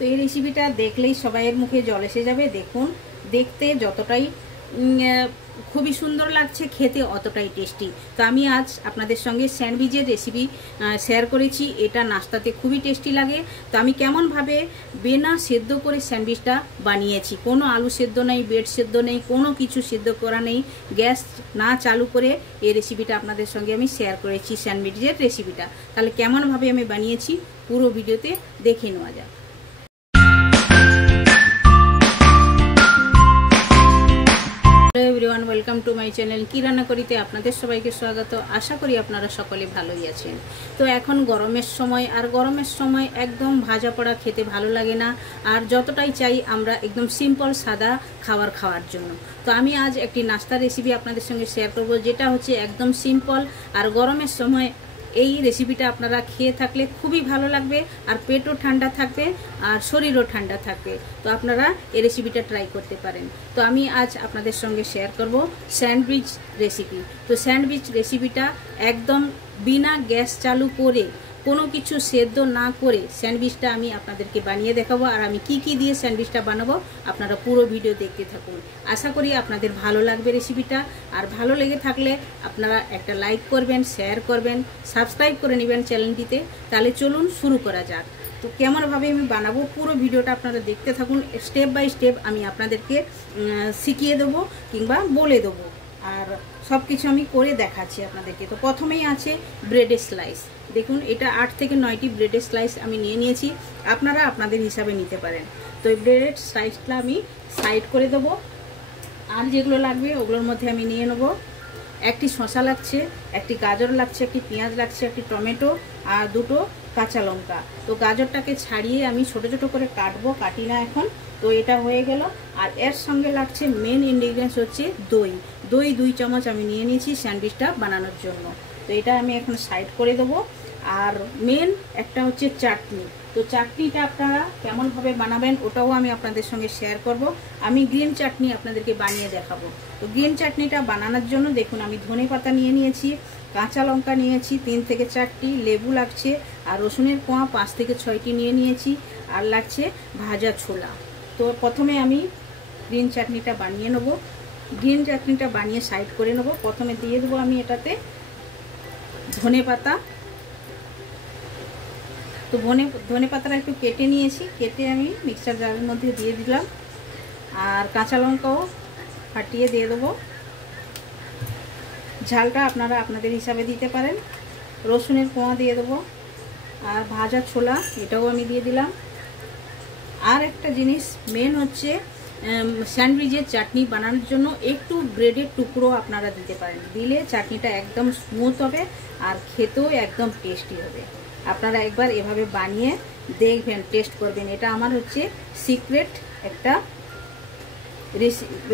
তো এই রেসিপিটা দেখলেই সবাইয়ের মুখে জল এসে যাবে। দেখুন, দেখতে যতটাই খুবই সুন্দর লাগছে, খেতে অতটাই টেস্টি। তো আমি আজ আপনাদের সঙ্গে স্যান্ডউইচের রেসিপি শেয়ার করেছি। এটা নাস্তাতে খুবই টেস্টি লাগে। তো আমি কেমনভাবে বিনা সেদ্ধ করে স্যান্ডউইচটা বানিয়েছি, কোনো আলু সেদ্ধ নেই, ব্রেড সেদ্ধ নেই, কোনো কিছু সেদ্ধ করা নেই, গ্যাস না চালু করে এই রেসিপিটা আপনাদের সঙ্গে আমি শেয়ার করেছি, স্যান্ডউইচের রেসিপিটা। তাহলে কেমনভাবে আমি বানিয়েছি পুরো ভিডিওতে দেখে নেওয়া যাক। Hello everyone, welcome to my channel কি রান্না করিতে আপনাদের সবাইকে স্বাগত। আশা করি আপনারা সকলে ভালোই আছেন। তো এখন গরমের সময়, আর গরমের সময় একদম ভাজা পোড়া খেতে ভালো লাগে না, আর যতটাই চাই আমরা একদম সিম্পল সাদা খাওয়ার জন্য। তো আমি আজ একটি নাস্তার রেসিপি আপনাদের সঙ্গে শেয়ার করব, যেটা হচ্ছে একদম সিম্পল, আর গরমের সময় এই রেসিপিটা আপনারা খেয়ে থাকলে খুবই ভালো লাগবে, আর পেটও ঠান্ডা থাকবে আর শরীরও ঠান্ডা থাকবে। তো আপনারা এই রেসিপিটা ট্রাই করতে পারেন। তো আমি আজ আপনাদের সঙ্গে শেয়ার করব স্যান্ডউইচ রেসিপি। তো স্যান্ডউইচ রেসিপিটা একদম বিনা গ্যাস চালু করে, কোনো কিছু সেদ্ধ না করে স্যান্ডউইচটা আমি আপনাদেরকে বানিয়ে দেখাবো। আর আমি কি কি দিয়ে স্যান্ডউইচটা বানাবো আপনারা পুরো ভিডিও দেখতে থাকুন। আশা করি আপনাদের ভালো লাগবে রেসিপিটা। আর ভালো লেগে থাকলে আপনারা একটা লাইক করবেন, শেয়ার করবেন, সাবস্ক্রাইব করে নেবেন চ্যানেলটিতে। তাহলে চলুন শুরু করা যাক। তো কেমনভাবে আমি বানাবো পুরো ভিডিওটা আপনারা দেখতে থাকুন। স্টেপ বাই স্টেপ আমি আপনাদেরকে শিখিয়ে দেবো কিংবা বলে দেবো, আর সব কিছু আমি করে দেখাচ্ছি আপনাদেরকে। তো প্রথমেই আছে ব্রেডের স্লাইস। দেখুন, এটা 8 থেকে 9টি ব্রেডের স্লাইস আমি নিয়ে নিয়েছি, আপনারা আপনাদের হিসাবে নিতে পারেন। তো এই ব্রেডের স্লাইসটা আমি সাইড করে দেবো। আর যেগুলো লাগবে ওগুলোর মধ্যে আমি নিয়ে নেবো একটি শসা লাগছে, একটি গাজর লাগছে, একটি পেঁয়াজ লাগছে, একটি টমেটো আর দুটো কাঁচা লঙ্কা। তো গাজরটাকে ছাড়িয়ে আমি ছোট ছোট করে কাটবো, কাটি না এখন। তো এটা হয়ে গেল। আর এর সঙ্গে লাগছে মেন ইনগ্রিডিয়েন্টস হচ্ছে দই। 2 চামচ আমি নিয়ে নিয়েছি স্যান্ডউইচটা বানানোর জন্য। তো এটা আমি এখন সাইড করে দেবো। আর মেন একটা হচ্ছে চাটনি। তো চাটনিটা আপনারা কেমনভাবে বানাবেন ওটাও আমি আপনাদের সঙ্গে শেয়ার করব। আমি গ্রিন চাটনি আপনাদেরকে বানিয়ে দেখাবো। তো গ্রিন চাটনিটা বানানোর জন্য দেখুন, আমি ধনে পাতা নিয়ে নিয়েছি, কাঁচা লঙ্কা নিয়েছি 3 থেকে 4টি, লেবু লাগছে, আর রসুনের কোয়া 5 থেকে 6টি নিয়ে নিয়েছি, আর লাগছে ভাজা ছোলা। তো প্রথমে আমি গ্রিন চাটনিটা বানিয়ে নেব। গ্রিন চাটনিটা বানিয়ে সাইড করে নেব। প্রথমে দিয়ে দেবো আমি এটাতে ধনে পাতা। তো ধনে পাতাটা একটু কেটে নিয়েছি, কেটে আমি মিক্সার জারের মধ্যে দিয়ে দিলাম। আর কাঁচা লঙ্কাও ফাটিয়ে দিয়ে দেবো। ঝালটা আপনারা আপনাদের হিসাবে দিতে পারেন। রসুনের কোয়া দিয়ে দেবো, আর ভাজা ছোলা এটাও আমি দিয়ে দিলাম। আর একটা জিনিস মেন হচ্ছে স্যান্ডউইচের চাটনি বানানোর জন্য একটু ব্রেডের টুকরো আপনারা দিতে পারেন। দিলে চাটনিটা একদম স্মুথ হবে আর খেতেও একদম টেস্টি হবে। আপনারা একবার এভাবে বানিয়ে দেখবেন, টেস্ট করবেন। এটা আমার হচ্ছে সিক্রেট একটা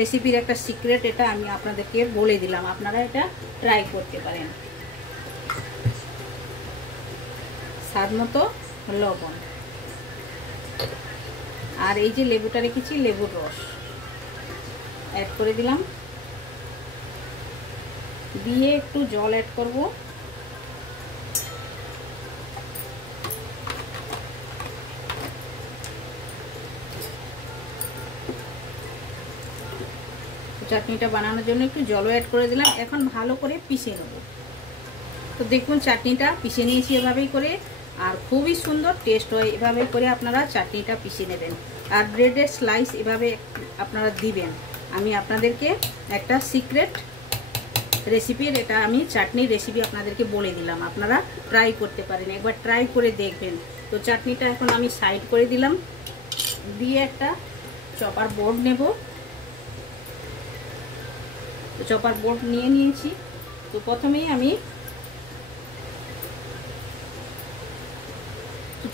রেসিপির একটা সিক্রেট, এটা আমি আপনাদেরকে বলে দিলাম, আপনারা এটা ট্রাই করতে পারেন। স্বাদ মতো লবণ, আর এই যে লেবুটা রেখেছি লেবুর রস অ্যাড করে দিলাম। দিয়ে একটু জল অ্যাড করব। চাটনিটা বানানোর জন্য একটু জলও অ্যাড করে দিলাম। এখন ভালো করে পিষে নেব। তো দেখুন, চাটনিটা পিষে নিয়েছি এভাবেই করে, আর খুবই সুন্দর টেস্ট হয়। এভাবে করে আপনারা চাটনিটা পিষে নেবেন, আর ব্রেডের স্লাইস এভাবে আপনারা দিবেন। আমি আপনাদেরকে একটা সিক্রেট রেসিপির, এটা আমি চাটনির রেসিপি আপনাদেরকে বলে দিলাম, আপনারা ট্রাই করতে পারেন, একবার ট্রাই করে দেখবেন। তো চাটনিটা এখন আমি সাইড করে দিলাম। দিয়ে একটা চপার বোর্ড নেব। তো চপার বোর্ড নিয়ে নিয়েছি। তো প্রথমেই আমি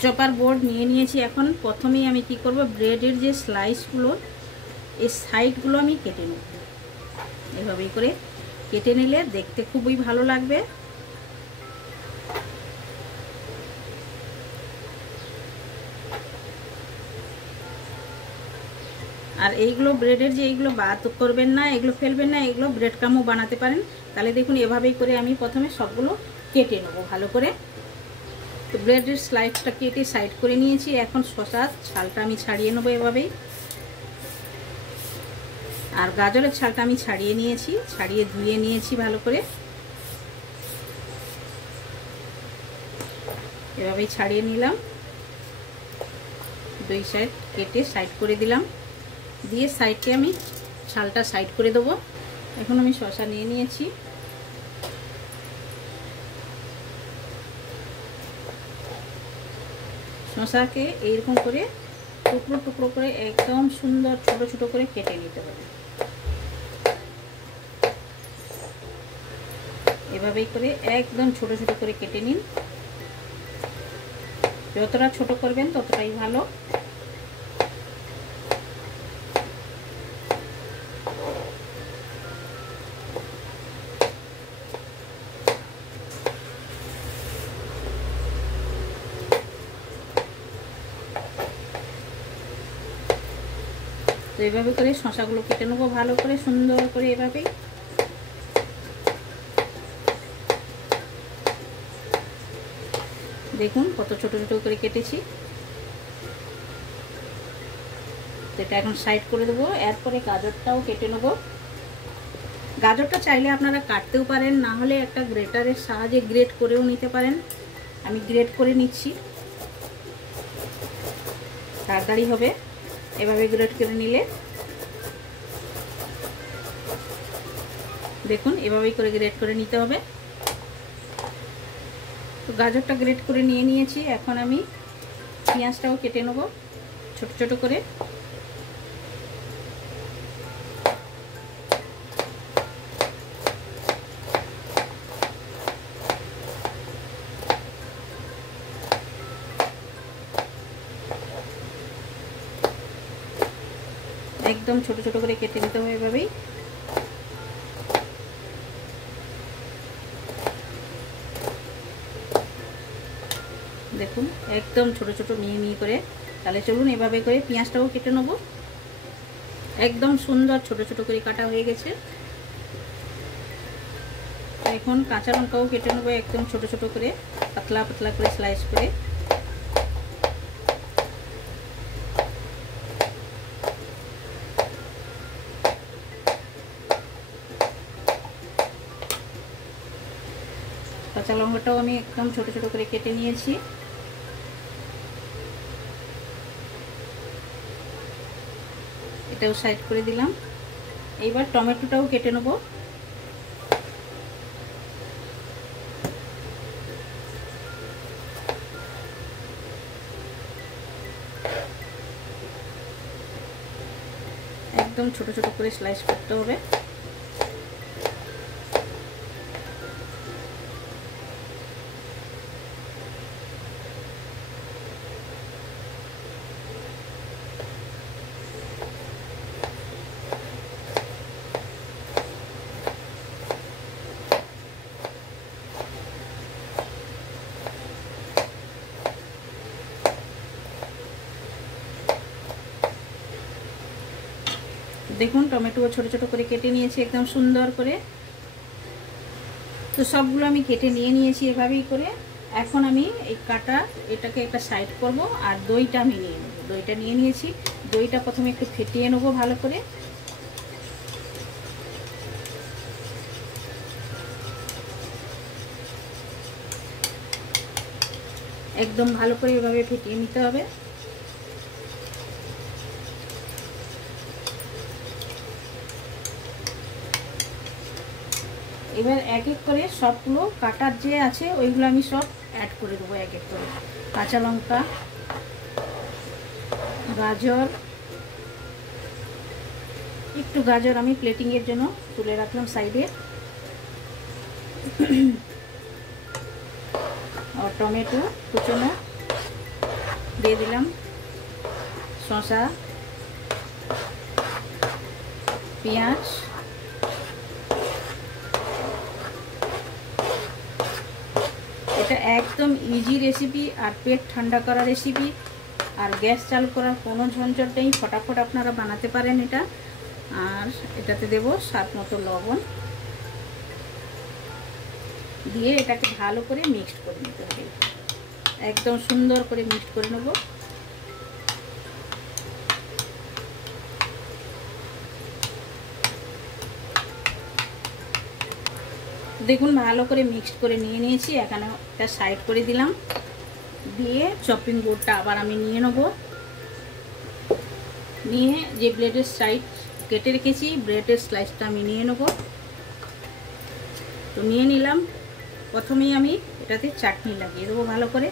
চপার বোর্ড নিয়ে নিয়েছি। এখন প্রথমেই আমি কি করব, ব্রেডের যে স্লাইসগুলো এই সাইডগুলো আমি কেটে নেব। এভাবেই করে কেটে নিলে দেখতে খুবই ভালো লাগবে। আর এইগুলো ব্রেডের যে এইগুলো বাদ করবেন না, এগুলো ফেলবেন না, এগুলো ব্রেড ক্রামও বানাতে পারেন। তাহলে দেখুন, এভাবেই করে আমি প্রথমে সবগুলো কেটে নেব ভালো করে। তো ব্রেডের স্লাইসটা কেটে সাইড করে নিয়েছি। এখন শসার ছালটা আমি ছাড়িয়ে নেবো এভাবেই। আর গাজরের ছালটা আমি ছাড়িয়ে নিয়েছি, ছাড়িয়ে ধুয়ে নিয়েছি ভালো করে। এভাবেই ছাড়িয়ে নিলাম, দুই সাইড কেটে সাইড করে দিলাম, দিয়ে সাইডে আমি ছালটা সাইড করে দেবো। এখন আমি শসা নিয়ে নিয়েছি, শসাকে এইরকম করে টুকরো টুকরো করে একদম সুন্দর ছোট ছোট করে কেটে নিতে হবে। এভাবেই করে একদম ছোট ছোট করে কেটে নিন। যতটা ছোট করবেন ততটাই ভালো। তো এইভাবে করে শসাগুলো কেটে নেবো ভালো করে, সুন্দর করে এভাবেই। দেখুন কত ছোট ছোট করে কেটেছি। তো এটা এখন সাইড করে দেবো। এরপরে গাজরটাও কেটে নেবো। গাজরটা চাইলে আপনারা কাটতেও পারেন, না হলে একটা গ্রেটারের সাহায্যে গ্রেট করেও নিতে পারেন। আমি গ্রেট করে নিচ্ছি, তাড়াতাড়ি হবে এভাবে গ্রেট করে নিলে। দেখুন এভাবেই করে গ্রেট করে নিতে হবে। তো গাজরটা গ্রেট করে নিয়ে নিয়েছি। এখন আমি পেঁয়াজটাও কেটে নেব ছোট ছোট করে। একদম ছোট ছোট করে কেটে নিতে হবে এভাবেই। দেখুন একদম ছোট ছোট মিহি মিহি করে। তাহলে চলুন এভাবে করে পেঁয়াজটাও কেটে নেব। একদম সুন্দর ছোট ছোট করে কাটা হয়ে গেছে। এখন কাঁচা লঙ্কাও কেটে নেব একদম ছোট ছোট করে, পাতলা পাতলা করে স্লাইস করে। কাঁচা লঙ্কাটাও আমি একদম ছোট ছোট করে কেটে নিয়েছি। এটাও সাইড করে দিলাম। এইবার টমেটোটাও কেটে নেব। একদম ছোট ছোট করে স্লাইস করতে হবে। দেখুন টমেটো ছোট ছোট করে কেটে নিয়েছি একদম সুন্দর করে। তো সবগুলো আমি কেটে নিয়ে নিয়েছি এভাবেই করে। এখন আমি এই কাটা এটাকে একটা সাইড করব। আর দইটা আমি নিয়ে নেব। দইটা নিয়ে নিয়েছি। দইটা প্রথমে একটু ফেটিয়ে নেব ভালো করে। একদম ভালো করে এভাবে ফেটিয়ে নিতে হবে। এবার এক এক করে সবগুলো কাটার যে আছে ওইগুলো আমি সব অ্যাড করে দেবো এক এক করে। কাঁচা লঙ্কা, গাজর, একটু গাজর আমি প্লেটিংয়ের জন্য তুলে রাখলাম সাইডে। আর টমেটো কুচনো দিয়ে দিলাম, শসা, পেঁয়াজ, এটা একদম ইজি রেসিপি আর পেট ঠান্ডা করা রেসিপি। আর গ্যাস চালু করার কোনো ঝঞ্ঝট নেই, ফটাফট আপনারা বানাতে পারেন এটা। আর এটাতে দেব স্বাদ মতো লবণ, দিয়ে এটাকে ভালো করে মিক্সড করে নিতে হবে। একদম সুন্দর করে মিক্স করে নেব। দেখুন ভালো করে মিক্সড করে নিয়ে নিয়েছি। এখানে একটা সাইড করে দিলাম, দিয়ে চপিং বোর্ডটা আবার আমি নিয়ে নেব। নিয়ে যে ব্রেডের সাইড কেটে রেখেছি ব্রেডের স্লাইসটা আমি নিয়ে নেব। তো নিয়ে নিলাম। প্রথমেই আমি এটাতে চাটনি লাগিয়ে দেবো ভালো করে।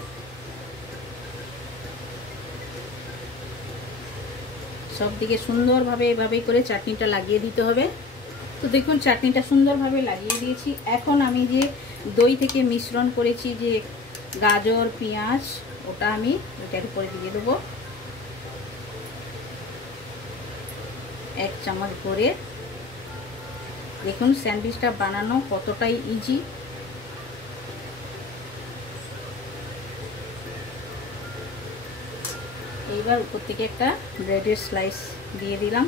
সব দিকে সুন্দরভাবে এভাবেই করে চাটনিটা লাগিয়ে দিতে হবে। তো দেখুন চাটনিটা সুন্দরভাবে লাগিয়ে দিয়েছি। এখন আমি যে দই থেকে মিশ্রণ করেছি যে গাজর পেঁয়াজ, ওটা আমি এটার উপরে দিয়ে দেবো 1 চামচ করে। দেখুন স্যান্ডউইচটা বানানো কতটাই ইজি। এইবার উপর থেকে একটা ব্রেডের স্লাইস দিয়ে দিলাম,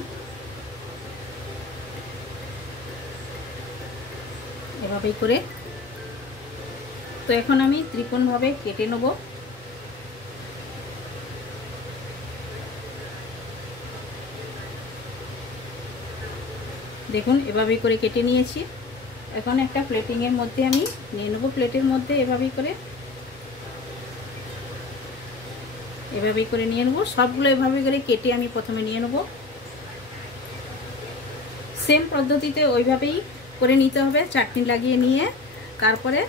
এভাবেই করে। তো এখন আমি ত্রিকোণভাবে কেটে নেব। দেখুন এভাবেই করে কেটে নিয়েছি। এখন একটা প্লেটিংয়ের মধ্যে আমি নিয়ে নেব। প্লেটের মধ্যে এভাবেই করে নিয়ে নেব। সবগুলো এভাবে করে কেটে আমি প্রথমে নিয়ে নেব। সেম পদ্ধতিতে ওইভাবেই করে নিতে হবে। চাটনি লাগিয়ে নিয়ে তারপরে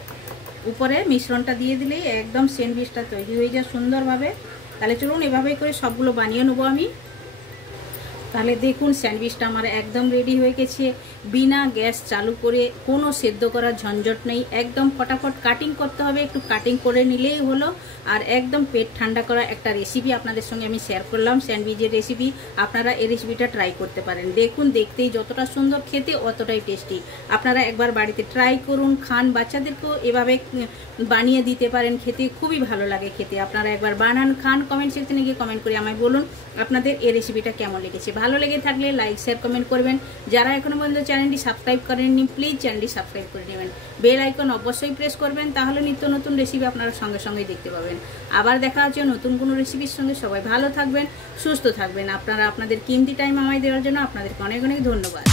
উপরে মিশ্রণটা দিয়ে দিলেই একদম স্যান্ডউইচটা তৈরি হয়ে যায় সুন্দরভাবে। তাহলে চলুন এভাবেই করে সবগুলো বানিয়ে নেবো আমি। তাহলে দেখুন স্যান্ডউইচটা আমার একদম রেডি হয়ে গেছে। বিনা গ্যাস চালু করে, কোনো সেদ্ধ করার ঝঞ্ঝট নেই। একদম ফটাফট কাটিং করতে হবে, একটু কাটিং করে নিলেই হলো। আর একদম পেট ঠান্ডা করা একটা রেসিপি আপনাদের সঙ্গে আমি শেয়ার করলাম, স্যান্ডউইচের রেসিপি। আপনারা এই রেসিপিটা ট্রাই করতে পারেন। দেখুন দেখতেই যতটা সুন্দর, খেতে অতটাই টেস্টি। আপনারা একবার বাড়িতে ট্রাই করুন, খান। বাচ্চাদেরকেও এভাবে বানিয়ে দিতে পারেন, খেতে খুবই ভালো লাগে খেতে। আপনারা একবার বানান, খান। কমেন্ট সেকশনে গিয়ে কমেন্ট করে আমায় বলুন আপনাদের এই রেসিপিটা কেমন লেগেছে। ভালো লেগে থাকলে লাইক শেয়ার কমেন্ট করবেন। যারা এখনো পর্যন্ত চ্যানেলটি সাবস্ক্রাইব করেননি প্লিজ চ্যানেলটি সাবস্ক্রাইব করে নেবেন। বেল আইকন অবশ্যই প্রেস করবেন, তাহলে নিত্য নতুন রেসিপি আপনারা সঙ্গে সঙ্গে দেখতে পাবেন। আবার দেখা হচ্ছে নতুন কোনো রেসিপির সঙ্গে। সবাই ভালো থাকবেন, সুস্থ থাকবেন। আপনারা আপনাদের কিমতি টাইম আমায় দেওয়ার জন্য আপনাদেরকে অনেক অনেক ধন্যবাদ।